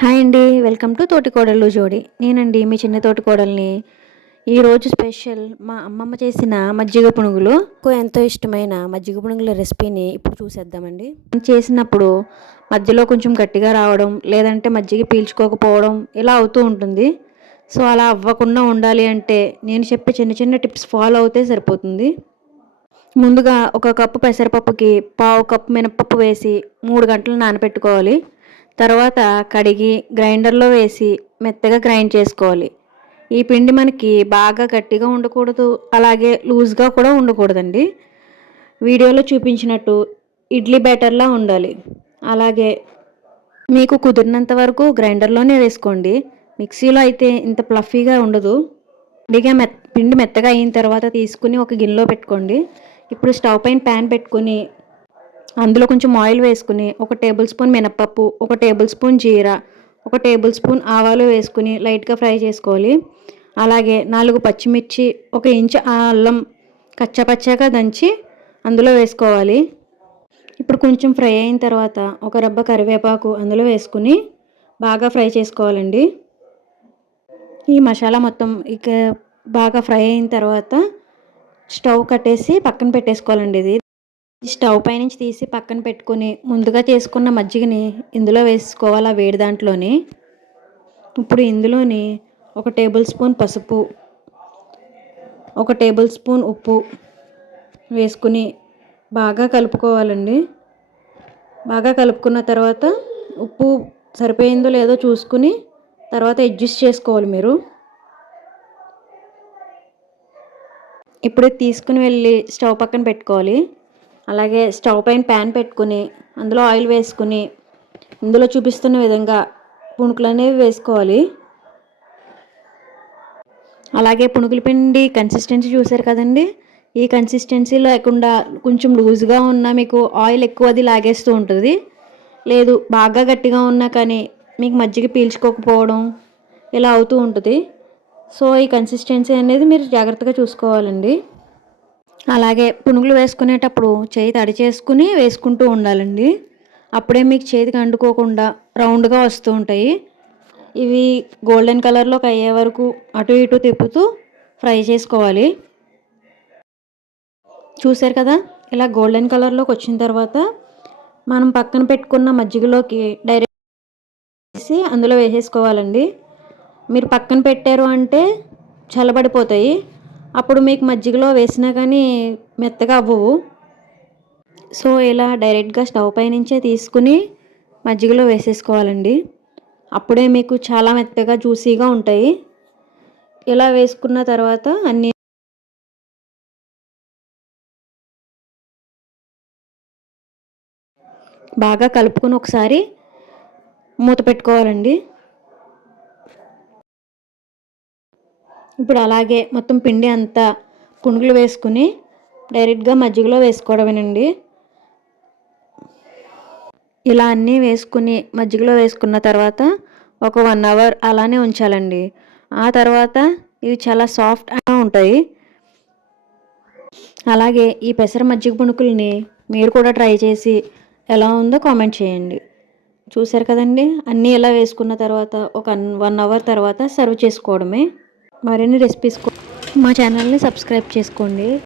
Hi అండి. Welcome to తోటికోడళ్ళు జోడి. నేనండి మీ చిన్న తోటికోడల్ని. ఈరోజు స్పెషల్ మా అమ్మమ్మ చేసిన మజ్జిగ పునుగులు. ఎంతో ఇష్టమైన మజ్జిగ పునుగుల రెసిపీని ఇప్పుడు చూసేద్దామండి. చేసినప్పుడు మధ్యలో కొంచెం గట్టిగా రావడం లేదంటే మజ్జిగ పీల్చుకోకపోవడం ఇలా అవుతూ ఉంటుంది. సో అలా అవ్వకుండా ఉండాలి అంటే నేను చెప్పే చిన్న చిన్న టిప్స్ ఫాలో అవుతే సరిపోతుంది. ముందుగా ఒక కప్పు పెసరపప్పుకి పావు కప్పు మినపప్పు వేసి మూడు గంటలు నానబెట్టుకోవాలి. తర్వాత కడిగి గ్రైండర్లో వేసి మెత్తగా గ్రైండ్ చేసుకోవాలి. ఈ పిండి మనకి బాగా గట్టిగా ఉండకూడదు అలాగే లూజ్గా కూడా ఉండకూడదండి. వీడియోలో చూపించినట్టు ఇడ్లీ బ్యాటర్లా ఉండాలి. అలాగే మీకు కుదిరినంత వరకు గ్రైండర్లోనే వేసుకోండి. మిక్సీలో అయితే ఇంత ప్లఫీగా ఉండదు. పిండిగా మెత్ పిండి మెత్తగా అయిన తర్వాత తీసుకుని ఒక గిన్నెలో పెట్టుకోండి. ఇప్పుడు స్టవ్ పైన ప్యాన్ పెట్టుకుని అందులో కొంచెం ఆయిల్ వేసుకుని ఒక టేబుల్ స్పూన్ మినప్పప్పు ఒక టేబుల్ స్పూన్ జీరా ఒక టేబుల్ స్పూన్ ఆవాలు వేసుకుని లైట్గా ఫ్రై చేసుకోవాలి. అలాగే నాలుగు పచ్చిమిర్చి ఒక ఇంచు అల్లం కచ్చపచ్చగా దంచి అందులో వేసుకోవాలి. ఇప్పుడు కొంచెం ఫ్రై అయిన తర్వాత ఒక రబ్బ కరివేపాకు అందులో వేసుకుని బాగా ఫ్రై చేసుకోవాలండి. ఈ మసాలా మొత్తం ఇక బాగా ఫ్రై అయిన తర్వాత స్టవ్ కట్టేసి పక్కన పెట్టేసుకోవాలండి ఇది. స్టవ్ పై నుంచి తీసి పక్కన పెట్టుకుని ముందుగా చేసుకున్న మజ్జిగని ఇందులో వేసుకోవాలి ఆ వేడి దాంట్లోని. ఇప్పుడు ఇందులోని ఒక టేబుల్ స్పూన్ పసుపు ఒక టేబుల్ స్పూన్ ఉప్పు వేసుకుని బాగా కలుపుకోవాలండి. బాగా కలుపుకున్న తర్వాత ఉప్పు సరిపోయిందో లేదో చూసుకుని తర్వాత అడ్జస్ట్ చేసుకోవాలి మీరు. ఇప్పుడు తీసుకుని వెళ్ళి స్టవ్ పక్కన పెట్టుకోవాలి. అలాగే స్టవ్ పైన ప్యాన్ పెట్టుకుని అందులో ఆయిల్ వేసుకుని ఇందులో చూపిస్తున్న విధంగా పుణుకులు అనేవి వేసుకోవాలి. అలాగే పుణుకుల పిండి కన్సిస్టెన్సీ చూసారు కదండి? ఈ కన్సిస్టెన్సీ లేకుండా కొంచెం లూజ్గా ఉన్నా మీకు ఆయిల్ ఎక్కువ అది లాగేస్తూ ఉంటుంది. లేదు బాగా గట్టిగా ఉన్నా కానీ మీకు మజ్జిగ పీల్చుకోకపోవడం ఇలా అవుతూ ఉంటుంది. సో ఈ కన్సిస్టెన్సీ అనేది మీరు జాగ్రత్తగా చూసుకోవాలండి. అలాగే పునుగులు వేసుకునేటప్పుడు చేయి తడి చేసుకుని వేసుకుంటూ ఉండాలండి. అప్పుడే మీకు చేతికి అంటుకోకుండా రౌండ్గా వస్తూ ఉంటాయి. ఇవి గోల్డెన్ కలర్లోకి అయ్యే వరకు అటు ఇటు తిప్పుతూ ఫ్రై చేసుకోవాలి. చూసారు కదా? ఇలా గోల్డెన్ కలర్లోకి వచ్చిన తర్వాత మనం పక్కన పెట్టుకున్న మజ్జిగలోకి డైరెక్ట్ వేసి అందులో వేసేసుకోవాలండి. మీరు పక్కన పెట్టారు అంటే చల్లబడిపోతాయి. అప్పుడు మీకు మజ్జిగలో వేసినా కానీ మెత్తగా అవ్వవు. సో ఇలా డైరెక్ట్గా స్టవ్ పై నుంచే తీసుకుని మజ్జిగలో వేసేసుకోవాలండి. అప్పుడే మీకు చాలా మెత్తగా జ్యూసీగా ఉంటాయి. ఇలా వేసుకున్న తర్వాత అన్నీ బాగా కలుపుకొని ఒకసారి మూత పెట్టుకోవాలండి. ఇప్పుడు అలాగే మొత్తం పిండి అంతా పునుగులు వేసుకుని డైరెక్ట్గా మజ్జిగలో వేసుకోవడమేనండి. ఇలా అన్నీ వేసుకుని మజ్జిగలో వేసుకున్న తర్వాత ఒక వన్ అవర్ అలానే ఉంచాలండి. ఆ తర్వాత ఇవి చాలా సాఫ్ట్గా ఉంటాయి. అలాగే ఈ పెసర మజ్జిగ పుణుకుల్ని మీరు కూడా ట్రై చేసి ఎలా ఉందో కామెంట్ చేయండి. చూసారు కదండి? అన్నీ ఇలా వేసుకున్న తర్వాత ఒక వన్ అవర్ తర్వాత సర్వ్ చేసుకోవడమే. మరిన్ని రెసిపీస్ మా ఛానల్ని సబ్స్క్రైబ్ చేసుకోండి.